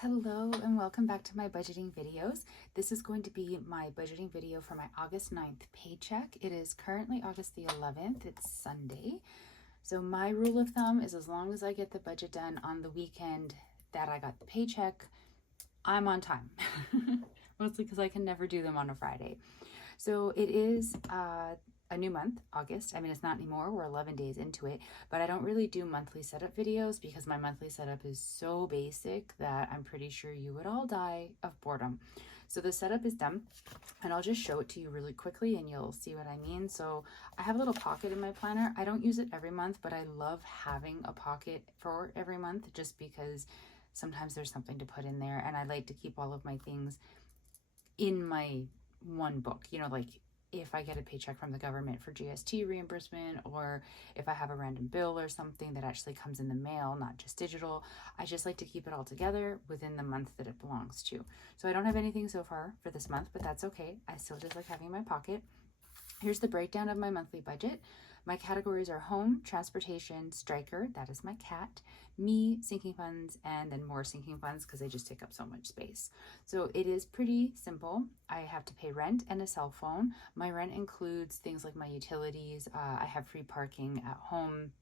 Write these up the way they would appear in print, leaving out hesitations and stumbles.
Hello and welcome back to my budgeting videos. This is going to be my budgeting video for my August 9th paycheck. It is currently August the 11th. It's Sunday. So my rule of thumb is as long as I get the budget done on the weekend that I got the paycheck, I'm on time. Mostly because I can never do them on a Friday. So it is a new month, August. I mean, it's not anymore. We're 11 days into it, but I don't really do monthly setup videos because my monthly setup is so basic that I'm pretty sure you would all die of boredom. So the setup is done and I'll just show it to you really quickly and you'll see what I mean. So I have a little pocket in my planner. I don't use it every month, but I love having a pocket for every month just because sometimes there's something to put in there and I like to keep all of my things in my one book, like if I get a paycheck from the government for GST reimbursement, or if I have a random bill or something that actually comes in the mail, not just digital, I just like to keep it all together within the month that it belongs to. So I don't have anything so far for this month, but that's okay. I still just like having my pocket. Here's the breakdown of my monthly budget. My categories are home, transportation, Striker, that is my cat, me, sinking funds, and then more sinking funds because they just take up so much space. So it is pretty simple. I have to pay rent and a cell phone. My rent includes things like my utilities. I have free parking at home,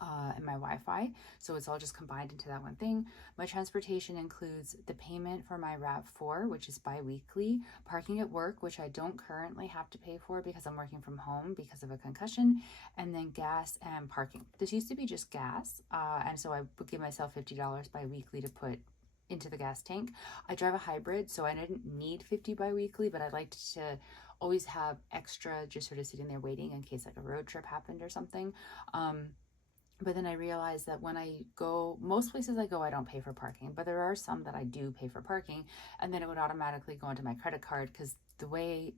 and my Wi-Fi, so it's all just combined into that one thing. My transportation includes the payment for my RAV4, which is bi-weekly, parking at work, which I don't currently have to pay for because I'm working from home because of a concussion, and then gas and parking. This used to be just gas, and so I would give myself $50 bi-weekly to put into the gas tank. I drive a hybrid, so I didn't need 50 bi-weekly, but I liked to always have extra just sort of sitting there waiting in case like a road trip happened or something. But then I realized that when I go, most places I go, I don't pay for parking, but there are some that I do pay for parking, and then it would automatically go into my credit card because the way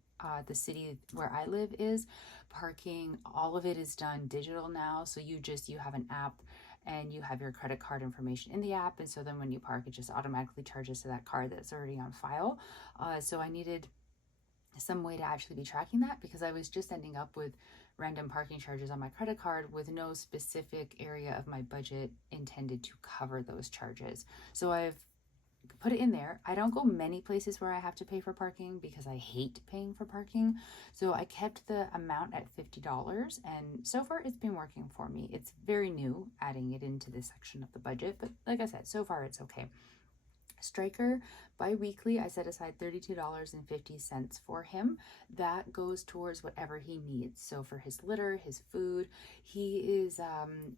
the city where I live is, parking, all of it is done digital now. So you have an app and you have your credit card information in the app. And so then when you park, it just automatically charges to that card that's already on file. So I needed some way to actually be tracking that because I was just ending up with random parking charges on my credit card with no specific area of my budget intended to cover those charges. So I've put it in there. I don't go many places where I have to pay for parking because I hate paying for parking. So I kept the amount at $50 and so far it's been working for me. It's very new adding it into this section of the budget, but like I said, so far it's okay. Striker, bi-weekly, I set aside $32.50 for him. That goes towards whatever he needs. So for his litter, his food, he is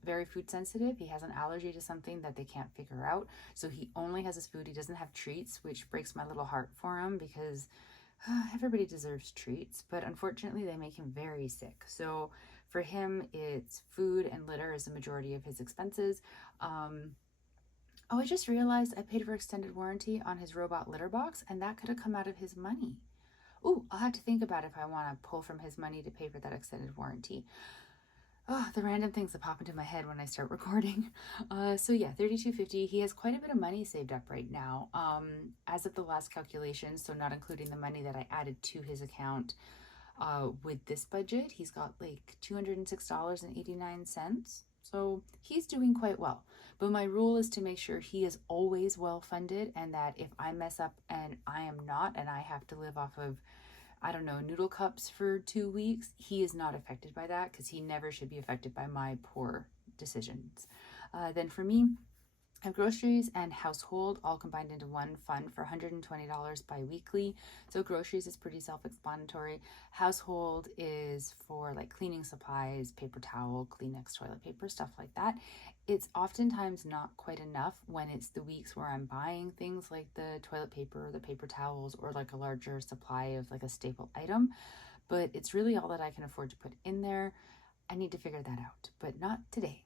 very food sensitive. He has an allergy to something that they can't figure out. So he only has his food. He doesn't have treats, which breaks my little heart for him because everybody deserves treats, but unfortunately they make him very sick. So for him, it's food and litter is the majority of his expenses. Oh, I just realized I paid for extended warranty on his robot litter box, and that could have come out of his money. Oh, I'll have to think about if I want to pull from his money to pay for that extended warranty. Oh, the random things that pop into my head when I start recording. So yeah, $32.50. He has quite a bit of money saved up right now. As of the last calculation, so not including the money that I added to his account with this budget, he's got like $206.89. So he's doing quite well. But my rule is to make sure he is always well funded and that if I mess up and I am not and I have to live off of, I don't know, noodle cups for 2 weeks, he is not affected by that because he never should be affected by my poor decisions. Then for me, I have groceries and household all combined into one fund for $120 bi-weekly. So groceries is pretty self-explanatory. Household is for like cleaning supplies, paper towel, Kleenex, toilet paper, stuff like that. It's oftentimes not quite enough when it's the weeks where I'm buying things like the toilet paper, the paper towels, or like a larger supply of like a staple item. But it's really all that I can afford to put in there. I need to figure that out, but not today.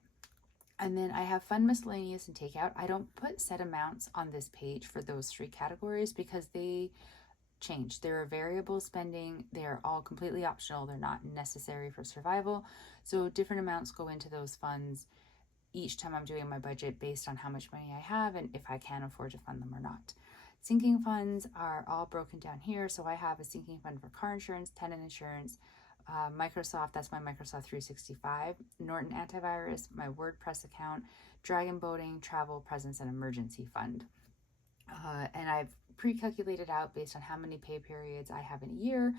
And then I have fun, miscellaneous, and takeout. I don't put set amounts on this page for those three categories because they change. They're variable spending. They're all completely optional. They're not necessary for survival. So different amounts go into those funds each time I'm doing my budget based on how much money I have and if I can afford to fund them or not. Sinking funds are all broken down here. So I have a sinking fund for car insurance, tenant insurance, Microsoft, that's my Microsoft 365, Norton Antivirus, my WordPress account, Dragon Boating, Travel, Presence, and Emergency Fund. And I've pre-calculated out based on how many pay periods I have in a year,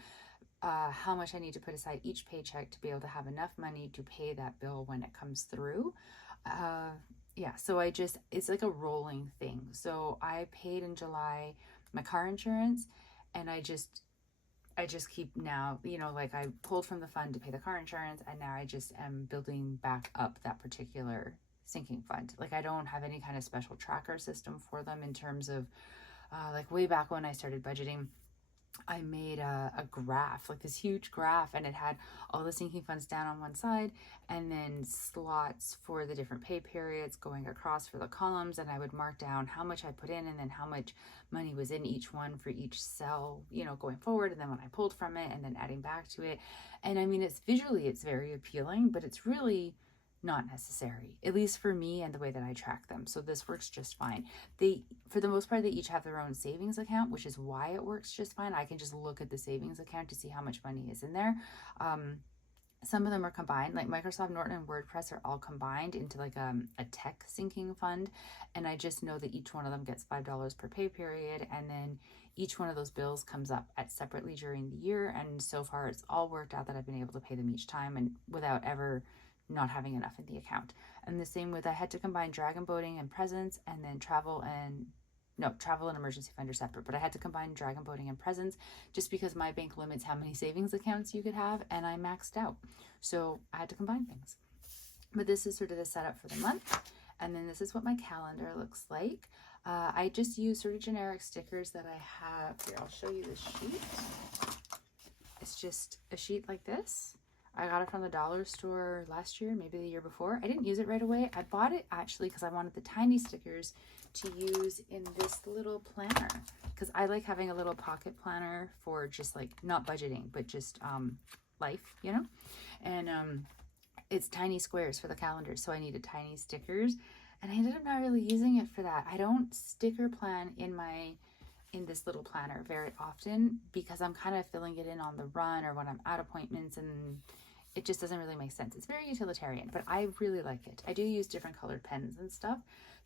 how much I need to put aside each paycheck to be able to have enough money to pay that bill when it comes through. Yeah, so it's like a rolling thing. So I paid in July my car insurance, and I just keep now, like I pulled from the fund to pay the car insurance, and now I just am building back up that particular sinking fund. Like I don't have any kind of special tracker system for them in terms of like way back when I started budgeting, I made a graph, like this huge graph, and it had all the sinking funds down on one side and then slots for the different pay periods going across for the columns. And I would mark down how much I put in and then how much money was in each one for each cell, going forward. And then when I pulled from it and then adding back to it. And I mean, it's very appealing, but it's really not necessary, at least for me and the way that I track them. So this works just fine. For the most part, they each have their own savings account, which is why it works just fine. I can just look at the savings account to see how much money is in there. Some of them are combined, like Microsoft, Norton, and WordPress are all combined into like a tech sinking fund. And I just know that each one of them gets $5 per pay period. And then each one of those bills comes up at separately during the year. And so far it's all worked out that I've been able to pay them each time and without ever not having enough in the account. And the same with, I had to combine Dragon Boating and Presence, and then travel and emergency fund are separate, but I had to combine Dragon Boating and Presence just because my bank limits how many savings accounts you could have, and I maxed out. So I had to combine things. But this is sort of the setup for the month. And then this is what my calendar looks like. I just use sort of generic stickers that I have here. I'll show you the sheet. It's just a sheet like this. I got it from the dollar store last year, maybe the year before. I didn't use it right away. I bought it actually because I wanted the tiny stickers to use in this little planner, because I like having a little pocket planner for just like not budgeting, but just life, and it's tiny squares for the calendar. So I needed tiny stickers, and I ended up not really using it for that. I don't sticker plan in this little planner very often because I'm kind of filling it in on the run or when I'm at appointments, and it just doesn't really make sense. It's very utilitarian, but I really like it. I do use different colored pens and stuff,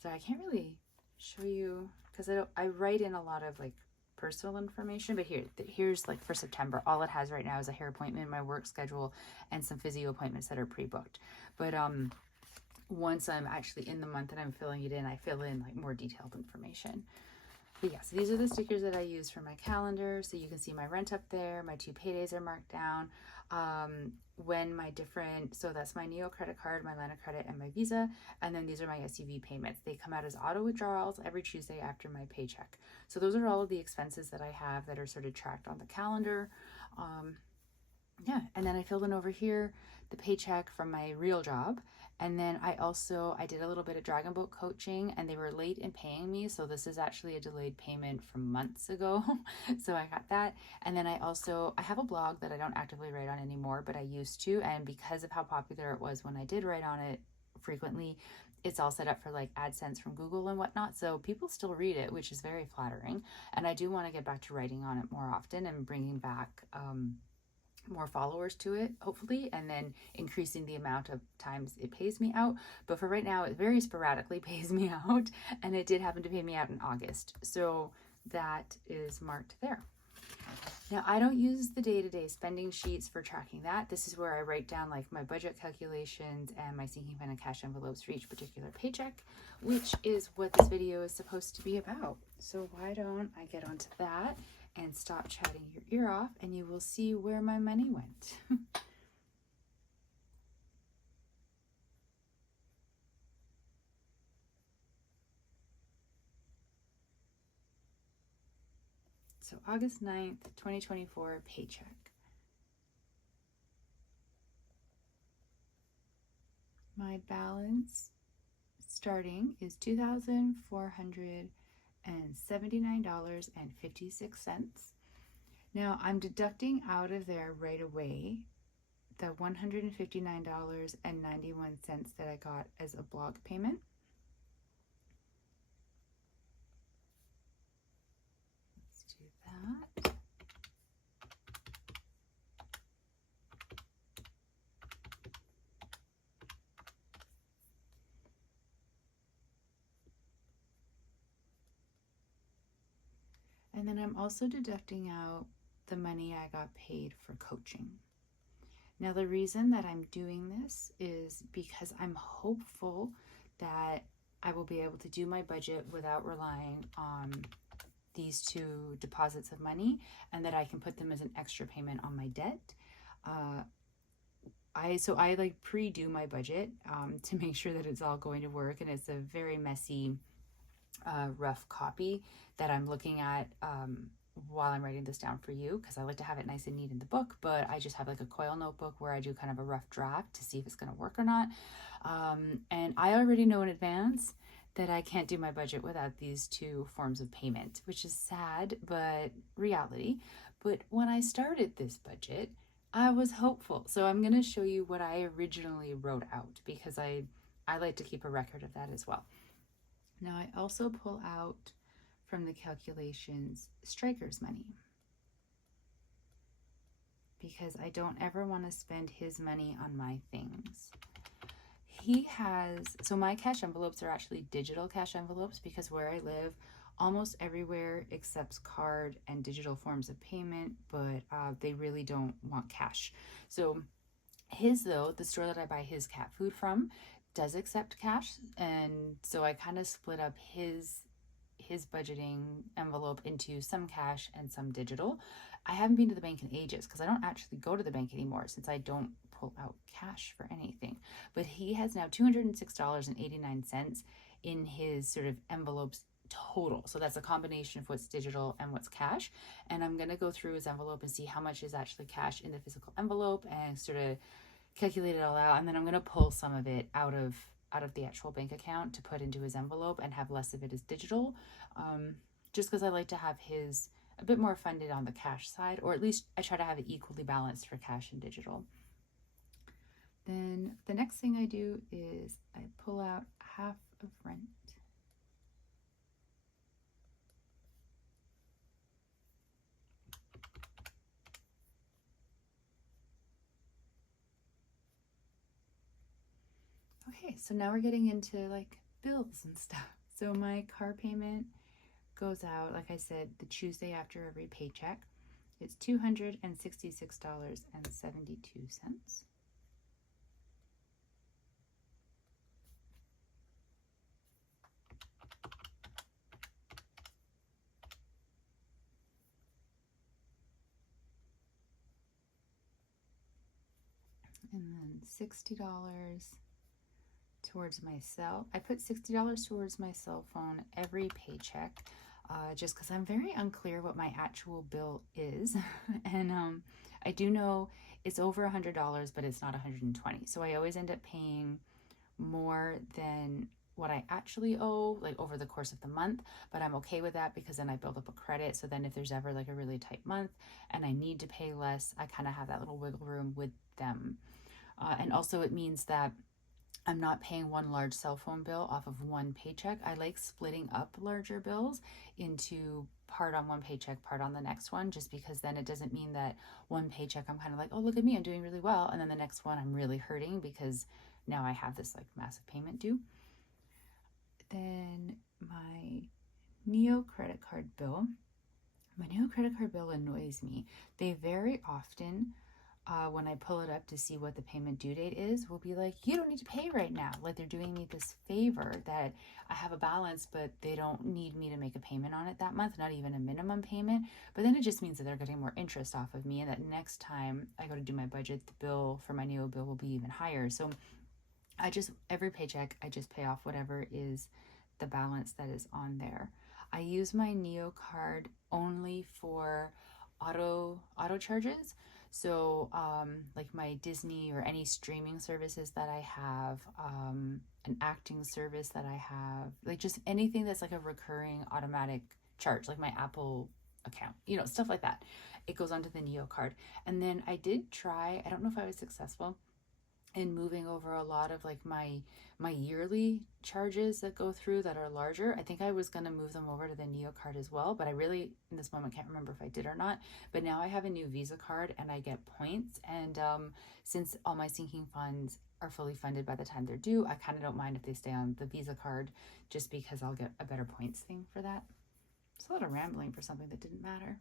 so I can't really show you because I write in a lot of like personal information, but here's like for September, all it has right now is a hair appointment, my work schedule, and some physio appointments that are pre-booked. But once I'm actually in the month and I'm filling it in, I fill in like more detailed information. But yeah, so these are the stickers that I use for my calendar. So you can see my rent up there. My 2 paydays are marked down. So that's my Neo credit card, my line of credit, and my Visa. And then these are my SUV payments. They come out as auto withdrawals every Tuesday after my paycheck. So those are all of the expenses that I have that are sort of tracked on the calendar. Yeah, and then I filled in over here the paycheck from my real job. And then I did a little bit of Dragon Boat coaching, and they were late in paying me. So this is actually a delayed payment from months ago. So I got that. And then I have a blog that I don't actively write on anymore, but I used to. And because of how popular it was when I did write on it frequently, it's all set up for like AdSense from Google and whatnot. So people still read it, which is very flattering. And I do want to get back to writing on it more often and bringing back, more followers to it, hopefully, and then increasing the amount of times it pays me out. But for right now, it very sporadically pays me out, and it did happen to pay me out in August. So that is marked there. Now, I don't use the day-to-day spending sheets for tracking that. This is where I write down like my budget calculations and my sinking fund and cash envelopes for each particular paycheck, which is what this video is supposed to be about. So why don't I get onto that and stop chatting your ear off, and you will see where my money went. So August 9th, 2024 paycheck. My balance starting is $2,479.56. Now I'm deducting out of there right away the $159.91 that I got as a blog payment. Let's do that. And then I'm also deducting out the money I got paid for coaching. Now, the reason that I'm doing this is because I'm hopeful that I will be able to do my budget without relying on these two deposits of money, and that I can put them as an extra payment on my debt. I like pre-do my budget to make sure that it's all going to work, and it's a very messy, rough copy that I'm looking at while I'm writing this down for you, because I like to have it nice and neat in the book, but I just have like a coil notebook where I do kind of a rough draft to see if it's going to work or not. And I already know in advance that I can't do my budget without these two forms of payment, which is sad, but reality. But when I started this budget, I was hopeful. So I'm going to show you what I originally wrote out, because I like to keep a record of that as well. Now, I also pull out from the calculations Striker's money, because I don't ever want to spend his money on my things. He has, so my cash envelopes are actually digital cash envelopes, because where I live, almost everywhere accepts card and digital forms of payment, but they really don't want cash. So his, though, the store that I buy his cat food from does accept cash, and so I kind of split up his budgeting envelope into some cash and some digital. I haven't been to the bank in ages because I don't actually go to the bank anymore, since I don't pull out cash for anything. But he has now $206.89 in his sort of envelopes total. So that's a combination of what's digital and what's cash. And I'm going to go through his envelope and see how much is actually cash in the physical envelope and sort of calculate it all out. And then I'm going to pull some of it out of the actual bank account to put into his envelope and have less of it as digital, just because I like to have his a bit more funded on the cash side, or at least I try to have it equally balanced for cash and digital. Then the next thing I do is I pull out half of rent. Okay, so now we're getting into like bills and stuff. So my car payment goes out, like I said, the Tuesday after every paycheck. It's $266.72. And then $60 towards myself. I put $60 towards my cell phone every paycheck, just because I'm very unclear what my actual bill is. And I do know it's over $100, but it's not $120. So I always end up paying more than what I actually owe, like over the course of the month. But I'm okay with that, because then I build up a credit. So then if there's ever like a really tight month and I need to pay less, I kind of have that little wiggle room with them. And also it means that I'm not paying one large cell phone bill off of one paycheck. I like splitting up larger bills into part on one paycheck, part on the next one, just because then it doesn't mean that one paycheck I'm kind of like, oh, look at me, I'm doing really well. And then the next one I'm really hurting because now I have this like massive payment due. Then my Neo credit card bill. My Neo credit card bill annoys me. They very often, when I pull it up to see what the payment due date is, will be like, you don't need to pay right now. Like they're doing me this favor that I have a balance, but they don't need me to make a payment on it that month, not even a minimum payment. But then it just means that they're getting more interest off of me, and that next time I go to do my budget, the bill for my Neo bill will be even higher. So every paycheck, I just pay off whatever is the balance that is on there. I use my Neo card only for auto charges. So like my Disney or any streaming services that I have, an acting service that I have, like just anything that's like a recurring automatic charge, like my Apple account, stuff like that. It goes onto the Neo card. And then I did try, I don't know if I was successful in moving over a lot of like my yearly charges that go through that are larger. I think I was going to move them over to the Neo card as well, but I really in this moment can't remember if I did or not. But now I have a new Visa card and I get points, and since all my sinking funds are fully funded by the time they're due, I kind of don't mind if they stay on the Visa card, just because I'll get a better points thing for that. It's a lot of rambling for something that didn't matter.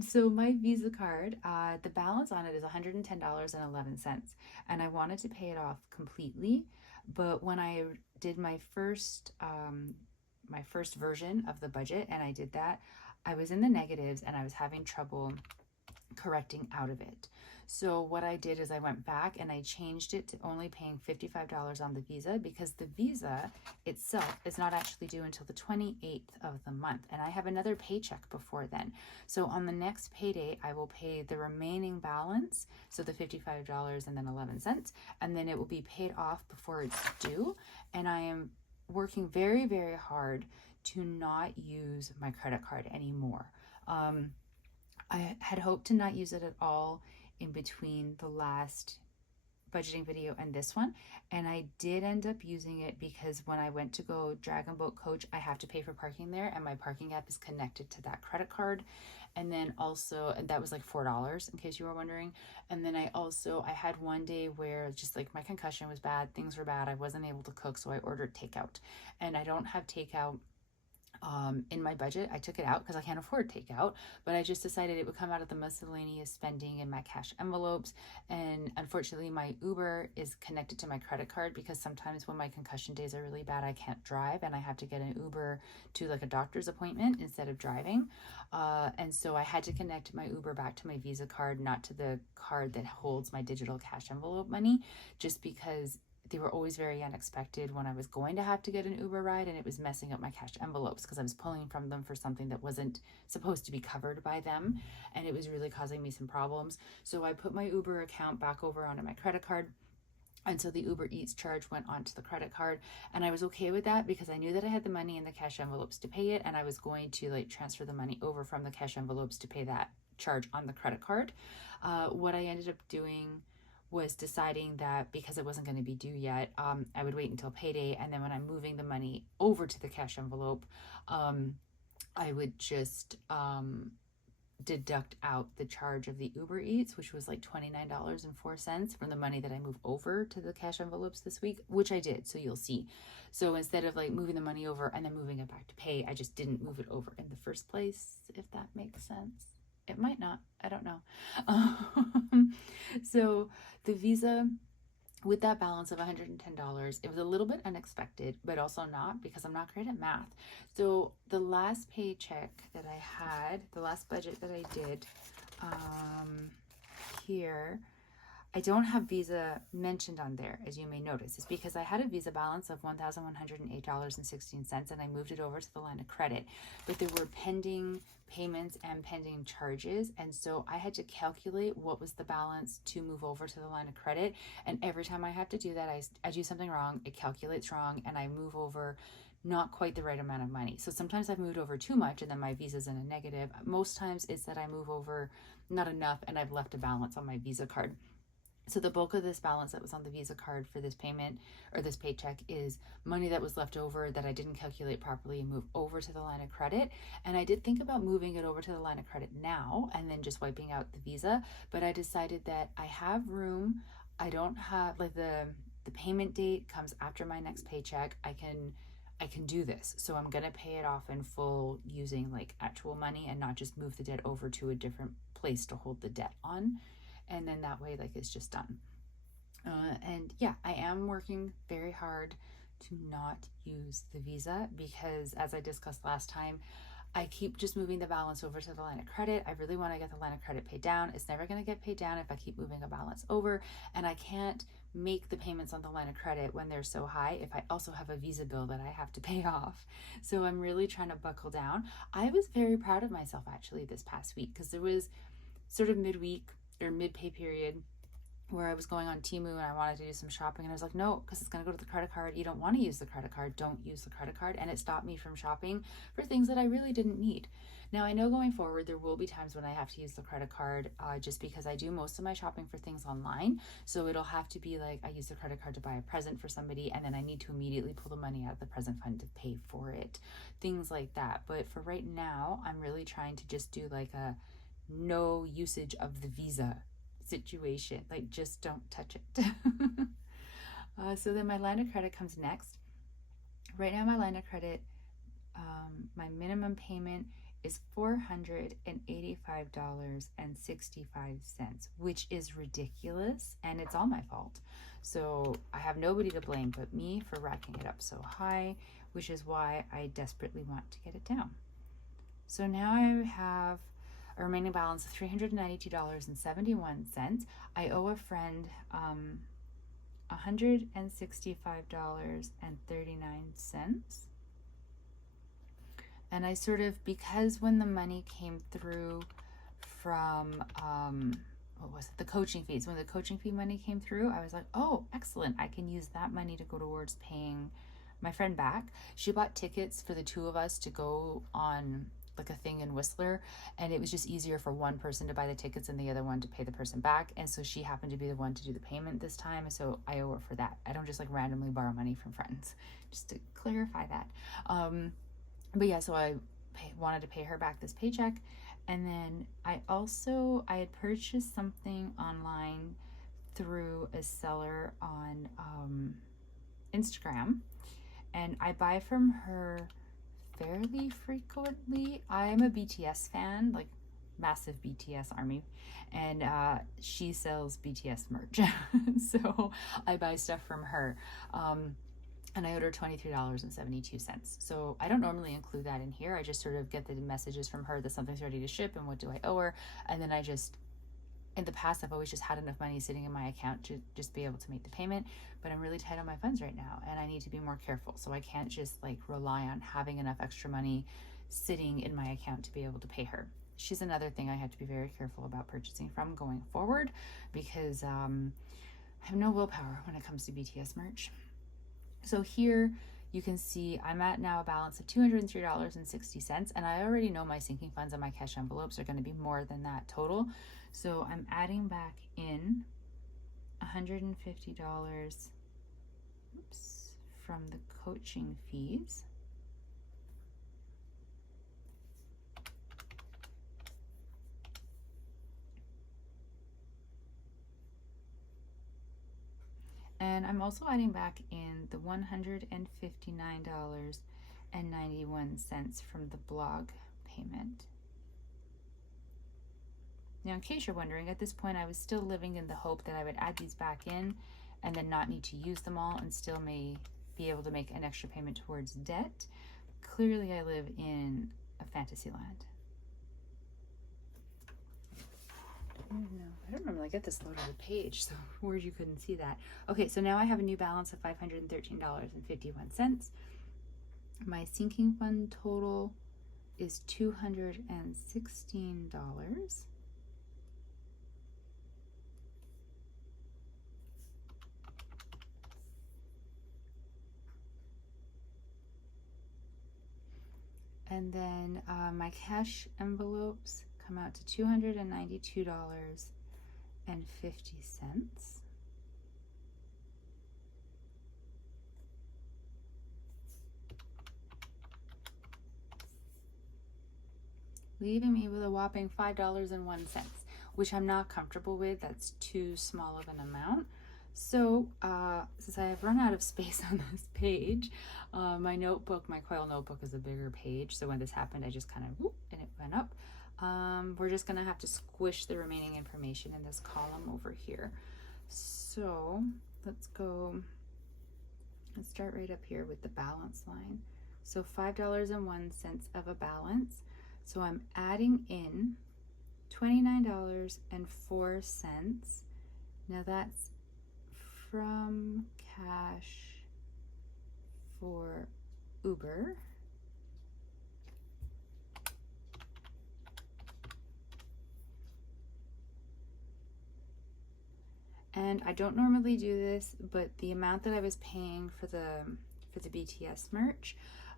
So my Visa card, the balance on it is $110.11, and I wanted to pay it off completely, but when I did my first version of the budget and I did that, I was in the negatives and I was having trouble correcting out of it. So what I did is I went back and I changed it to only paying $55 on the Visa, because the Visa itself is not actually due until the 28th of the month, and I have another paycheck before then. So on the next payday, I will pay the remaining balance, so the $55 and then 11 cents, and then it will be paid off before it's due. And I am working very, very hard to not use my credit card anymore. I had hoped to not use it at all in between the last budgeting video and this one, and I did end up using it because when I went to go Dragon Boat Coach, I have to pay for parking there, and my parking app is connected to that credit card. And then also, and that was like $4 in case you were wondering. And then I had one day where just like my concussion was bad, things were bad, I wasn't able to cook, so I ordered takeout, and I don't have takeout in my budget. I took it out because I can't afford takeout, but I just decided it would come out of the miscellaneous spending in my cash envelopes. And unfortunately, my Uber is connected to my credit card, because sometimes when my concussion days are really bad, I can't drive and I have to get an Uber to like a doctor's appointment instead of driving. And so I had to connect my Uber back to my Visa card, not to the card that holds my digital cash envelope money, just because they were always very unexpected when I was going to have to get an Uber ride, and it was messing up my cash envelopes because I was pulling from them for something that wasn't supposed to be covered by them, and it was really causing me some problems. So I put my Uber account back over onto my credit card, and so the Uber Eats charge went onto the credit card, and I was okay with that because I knew that I had the money in the cash envelopes to pay it, and I was going to like transfer the money over from the cash envelopes to pay that charge on the credit card. What I ended up doing was deciding that because it wasn't going to be due yet, I would wait until payday, and then when I'm moving the money over to the cash envelope, I would just deduct out the charge of the Uber Eats, which was like $29.04 from the money that I moved over to the cash envelopes this week, which I did, so you'll see. So instead of like moving the money over and then moving it back to pay, I just didn't move it over in the first place, if that makes sense. It might not, I don't know. So the Visa, with that balance of $110, it was a little bit unexpected, but also not, because I'm not great at math. So the last paycheck that I had, the last budget that I did here, I don't have Visa mentioned on there, as you may notice. It's because I had a Visa balance of $1,108.16, and I moved it over to the line of credit, but there were pending payments and pending charges, and so I had to calculate what was the balance to move over to the line of credit. And every time I have to do that, I do something wrong, it calculates wrong, and I move over not quite the right amount of money. So sometimes I've moved over too much and then my Visa's in a negative. Most times it's that I move over not enough and I've left a balance on my Visa card. So the bulk of this balance that was on the Visa card for this payment or this paycheck is money that was left over that I didn't calculate properly and move over to the line of credit. And I did think about moving it over to the line of credit now and then just wiping out the Visa, but I decided that I have room. I don't have like the payment date comes after my next paycheck. I can do this. So I'm going to pay it off in full using like actual money and not just move the debt over to a different place to hold the debt on. And then that way, like, it's just done. And yeah, I am working very hard to not use the Visa because, as I discussed last time, I keep just moving the balance over to the line of credit. I really want to get the line of credit paid down. It's never going to get paid down if I keep moving a balance over, and I can't make the payments on the line of credit when they're so high if I also have a Visa bill that I have to pay off. So I'm really trying to buckle down. I was very proud of myself actually this past week because there was sort of midweek or mid-pay period where I was going on Temu and I wanted to do some shopping, and I was like, no, because it's going to go to the credit card. You don't want to use the credit card. Don't use the credit card. And it stopped me from shopping for things that I really didn't need. Now, I know going forward, there will be times when I have to use the credit card just because I do most of my shopping for things online. So it'll have to be like I use the credit card to buy a present for somebody, and then I need to immediately pull the money out of the present fund to pay for it. Things like that. But for right now, I'm really trying to just do like a no usage of the Visa situation, like just don't touch it. So then my line of credit comes next. Right now my line of credit my minimum payment is $485.65, which is ridiculous, and it's all my fault. So I have nobody to blame but me for racking it up so high, which is why I desperately want to get it down. So now I have a remaining balance of $392.71. I owe a friend $165.39. And I sort of, because when the money came through from, what was it, the coaching fees, when the coaching fee money came through, I was like, oh, excellent, I can use that money to go towards paying my friend back. She bought tickets for the two of us to go on like a thing in Whistler, and it was just easier for one person to buy the tickets and the other one to pay the person back, and so she happened to be the one to do the payment this time, so I owe her for that. I don't just like randomly borrow money from friends, just to clarify that. But yeah, so I wanted to pay her back this paycheck. And then I had purchased something online through a seller on Instagram, and I buy from her fairly frequently. I'm a BTS fan, like massive BTS army, and she sells BTS merch. So I buy stuff from her. And I owed her $23.72. So I don't normally include that in here. I just sort of get the messages from her that something's ready to ship and what do I owe her. And then I just, in the past, I've always just had enough money sitting in my account to just be able to make the payment. But I'm really tight on my funds right now, and I need to be more careful. So I can't just like rely on having enough extra money sitting in my account to be able to pay her. She's another thing I have to be very careful about purchasing from going forward, because I have no willpower when it comes to BTS merch. So here you can see I'm at now a balance of $203.60, and I already know my sinking funds and my cash envelopes are going to be more than that total. So I'm adding back in $150 from the coaching fees. And I'm also adding back in the $159.91 from the blog payment. Now, in case you're wondering, at this point I was still living in the hope that I would add these back in and then not need to use them all and still may be able to make an extra payment towards debt. Clearly I live in a fantasy land. I don't normally get this low to the page, so weird you couldn't see that. Okay, so now I have a new balance of $513.51. My sinking fund total is $216. And then my cash envelopes come out to $292.50. Leaving me with a whopping $5.01, which I'm not comfortable with. That's too small of an amount. So since I have run out of space on this page, my notebook, my Coil notebook is a bigger page. So when this happened, I just kind of whoop, and it went up. We're just gonna have to squish the remaining information in this column over here. So let's start right up here with the balance line. So $5.01 of a balance. So I'm adding in $29.04. Now that's from cash for Uber. And I don't normally do this, but the amount that I was paying for the BTS merch,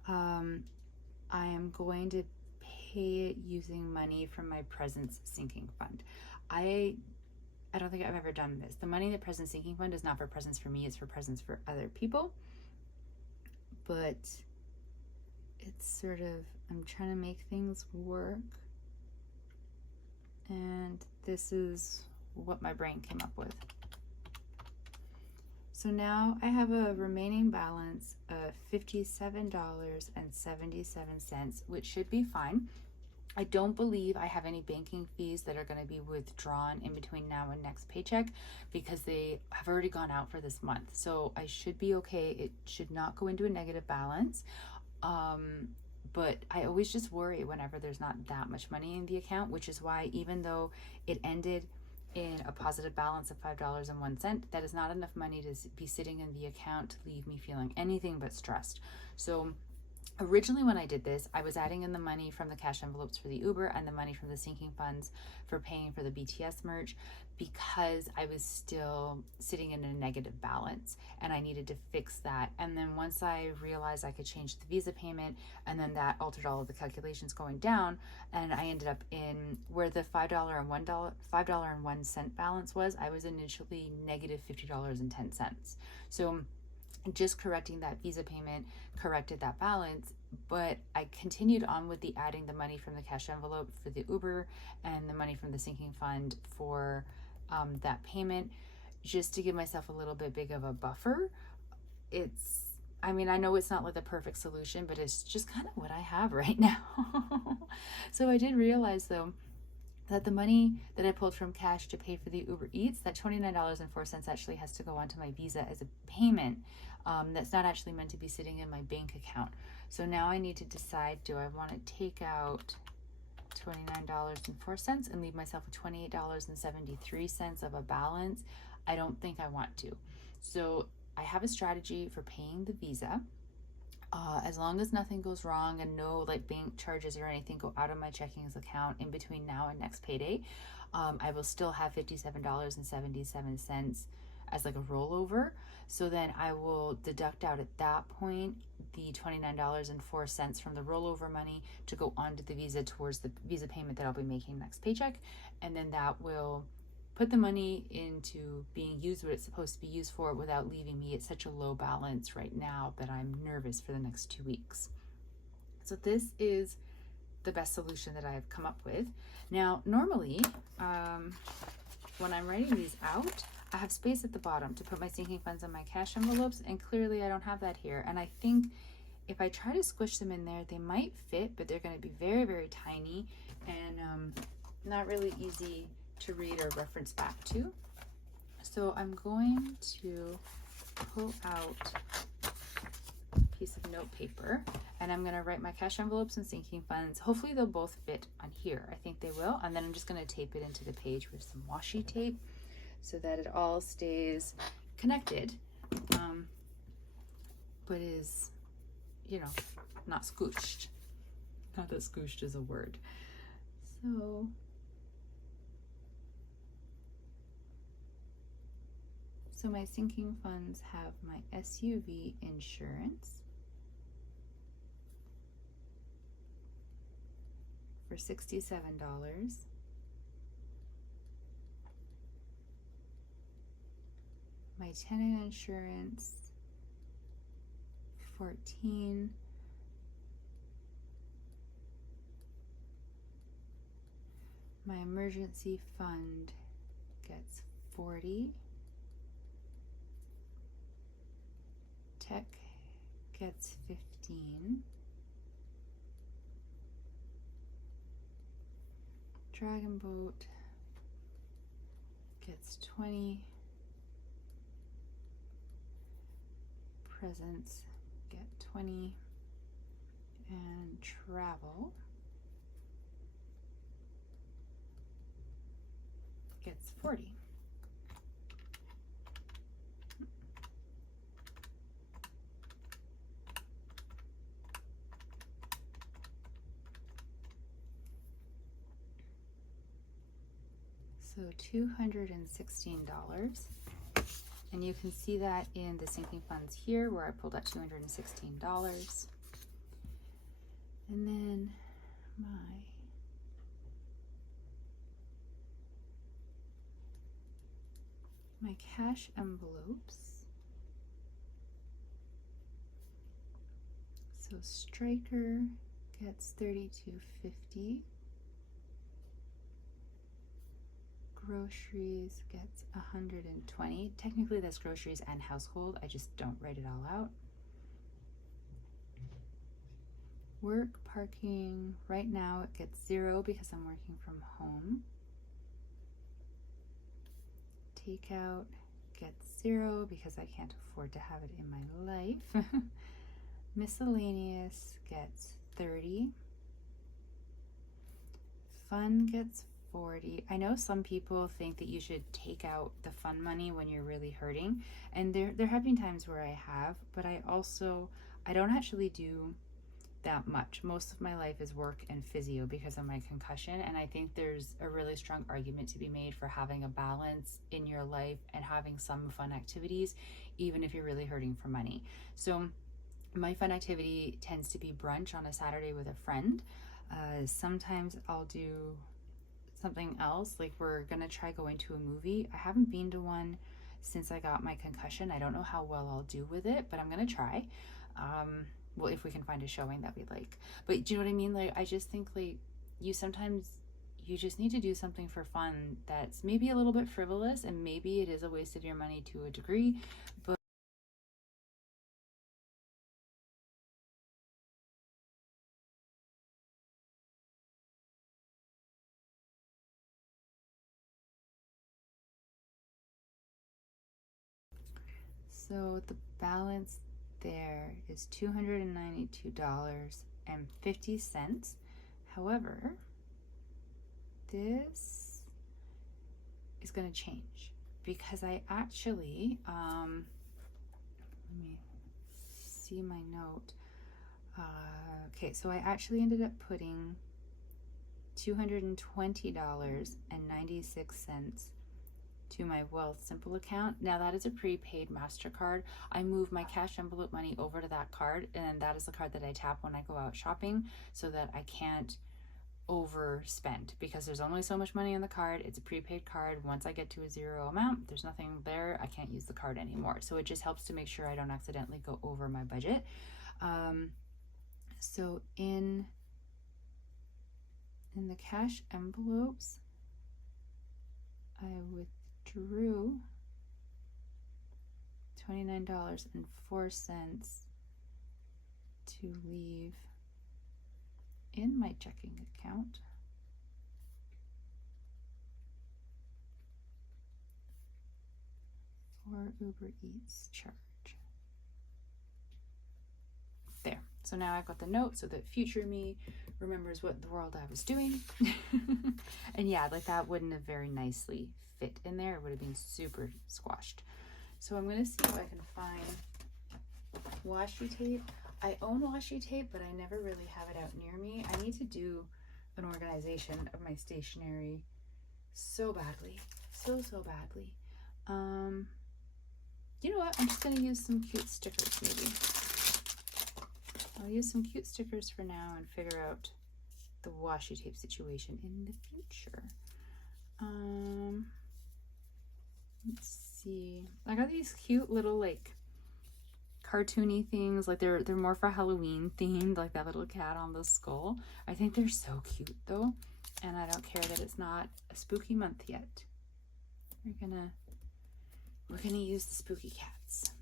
I am going to pay it using money from my Presence Sinking Fund. I don't think I've ever done this. The money in the Presence Sinking Fund is not for presents for me, it's for presents for other people. But it's sort of, I'm trying to make things work. And this is what my brain came up with. So now I have a remaining balance of $57.77, which should be fine. I don't believe I have any banking fees that are going to be withdrawn in between now and next paycheck because they have already gone out for this month. So I should be okay. It should not go into a negative balance. But I always just worry whenever there's not that much money in the account, which is why even though it ended in a positive balance of $5.01, that is not enough money to be sitting in the account to leave me feeling anything but stressed. So originally when I did this, I was adding in the money from the cash envelopes for the Uber and the money from the sinking funds for paying for the BTS merch because I was still sitting in a negative balance and I needed to fix that. And then once I realized I could change the Visa payment, and then that altered all of the calculations going down, and I ended up in where the $5.01 balance was, I was initially negative $50.10. So just correcting that Visa payment corrected that balance, but I continued on with the adding the money from the cash envelope for the Uber and the money from the sinking fund for that payment, just to give myself a little bit big of a buffer. I mean, I know it's not like the perfect solution, but it's just kind of what I have right now. So I did realize though that the money that I pulled from cash to pay for the Uber Eats, that $29.04 actually has to go onto my Visa as a payment. That's not actually meant to be sitting in my bank account. So now I need to decide, do I want to take out $29.04 and leave myself with $28.73 of a balance? I don't think I want to. So I have a strategy for paying the Visa. As long as nothing goes wrong and no like bank charges or anything go out of my checkings account in between now and next payday, I will still have $57.77 as like a rollover. So then I will deduct out at that point the $29.04 from the rollover money to go onto the Visa towards the Visa payment that I'll be making next paycheck. And then that will put the money into being used what it's supposed to be used for without leaving me at such a low balance right now that I'm nervous for the next 2 weeks. So this is the best solution that I've come up with. Now, normally, when I'm writing these out, I have space at the bottom to put my sinking funds and my cash envelopes, and clearly I don't have that here. And I think if I try to squish them in there, they might fit, but they're going to be very, very tiny and not really easy to read or reference back to. So I'm going to pull out a piece of note paper and I'm going to write my cash envelopes and sinking funds. Hopefully they'll both fit on here. I think they will. And then I'm just going to tape it into the page with some washi tape so that it all stays connected, but is, you know, not scooshed. Not that scooshed is a word. So my sinking funds have my SUV insurance for $67. My tenant insurance, $14. My emergency fund gets $40. Tech gets $15. Dragon Boat gets $20. Presents get $20. And travel gets $40. So $216. And you can see that in the sinking funds here where I pulled out $216. And then my cash envelopes. So Striker gets $32.50. Groceries gets 120. Technically that's groceries and household. I just don't write it all out. Work, parking, right now it gets 0 because I'm working from home. Takeout gets 0 because I can't afford to have it in my life. Miscellaneous gets 30. Fun gets 40. I know some people think that you should take out the fun money when you're really hurting, and there have been times where I have, but I don't actually do that much. Most of my life is work and physio because of my concussion, and I think there's a really strong argument to be made for having a balance in your life and having some fun activities even if you're really hurting for money. So my fun activity tends to be brunch on a Saturday with a friend. Sometimes I'll do something else, like we're gonna try going to a movie. I haven't been to one since I got my concussion. I don't know how well I'll do with it, but I'm gonna try. Well, if we can find a showing that we like. But do you know what I mean? Like, I just think like you just need to do something for fun that's maybe a little bit frivolous, and maybe it is a waste of your money to a degree, but so the balance there is $292.50. However, this is going to change because I actually, let me see my note. Okay, so I actually ended up putting $220.96 to my Wealthsimple account. Now that is a prepaid MasterCard. I move my cash envelope money over to that card, and that is the card that I tap when I go out shopping so that I can't overspend, because there's only so much money on the card. It's a prepaid card. Once I get to a 0 amount, there's nothing there. I can't use the card anymore. So it just helps to make sure I don't accidentally go over my budget. So in the cash envelopes, I withdrew $29.04 to leave in my checking account. For Uber Eats charge. There. So now I've got the note so that future me remembers what in the world I was doing. And yeah, like that wouldn't have very nicely fit in there. It would have been super squashed. So I'm going to see if I can find washi tape. I own washi tape, but I never really have it out near me. I need to do an organization of my stationery so badly. So badly. You know what? I'm just going to use some cute stickers maybe. I'll use some cute stickers for now and figure out the washi tape situation in the future. Let's see. I got these cute little like cartoony things, like they're more for Halloween themed, like that little cat on the skull. I think they're so cute though, and I don't care that it's not a spooky month yet. We're gonna use the spooky cats.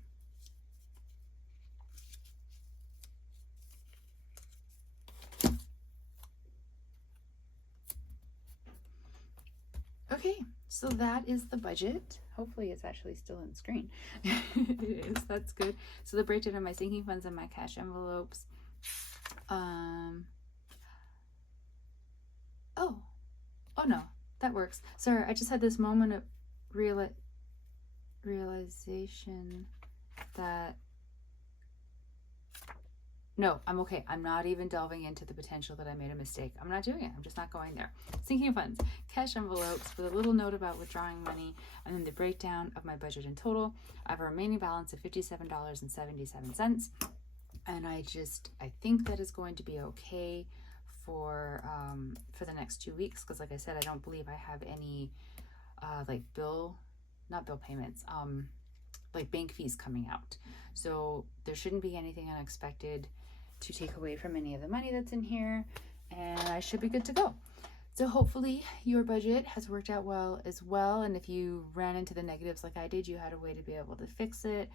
Okay, so that is the budget. Hopefully it's actually still on screen. It is, that's good. So the breakdown of my sinking funds and my cash envelopes. Oh no, that works. Sorry, I just had this moment of realization that no, I'm okay. I'm not even delving into the potential that I made a mistake. I'm not doing it. I'm just not going there. Sinking funds, cash envelopes with a little note about withdrawing money, and then the breakdown of my budget in total. I have a remaining balance of $57.77, and I think that is going to be okay for the next 2 weeks, because like I said, I don't believe I have any like not bill payments, like bank fees coming out. So there shouldn't be anything unexpected to take away from any of the money that's in here, and I should be good to go. So hopefully your budget has worked out well as well. And if you ran into the negatives like I did, you had a way to be able to fix it.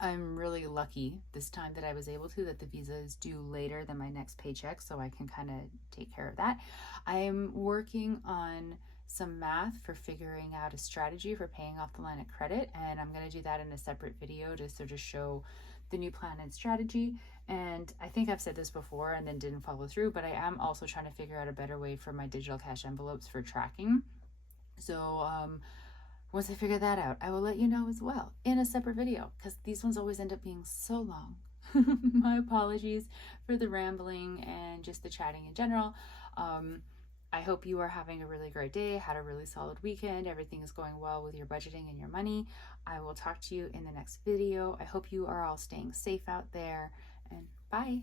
I'm really lucky this time that I was able to, that the visa is due later than my next paycheck, so I can kind of take care of that. I am working on some math for figuring out a strategy for paying off the line of credit, and I'm going to do that in a separate video to sort of show the new plan and strategy. And I think I've said this before and then didn't follow through, but I am also trying to figure out a better way for my digital cash envelopes for tracking. So once I figure that out, I will let you know as well in a separate video, because these ones always end up being so long. My apologies for the rambling and just the chatting in general. I hope you are having a really great day, had a really solid weekend, everything is going well with your budgeting and your money. I will talk to you in the next video. I hope you are all staying safe out there, and bye.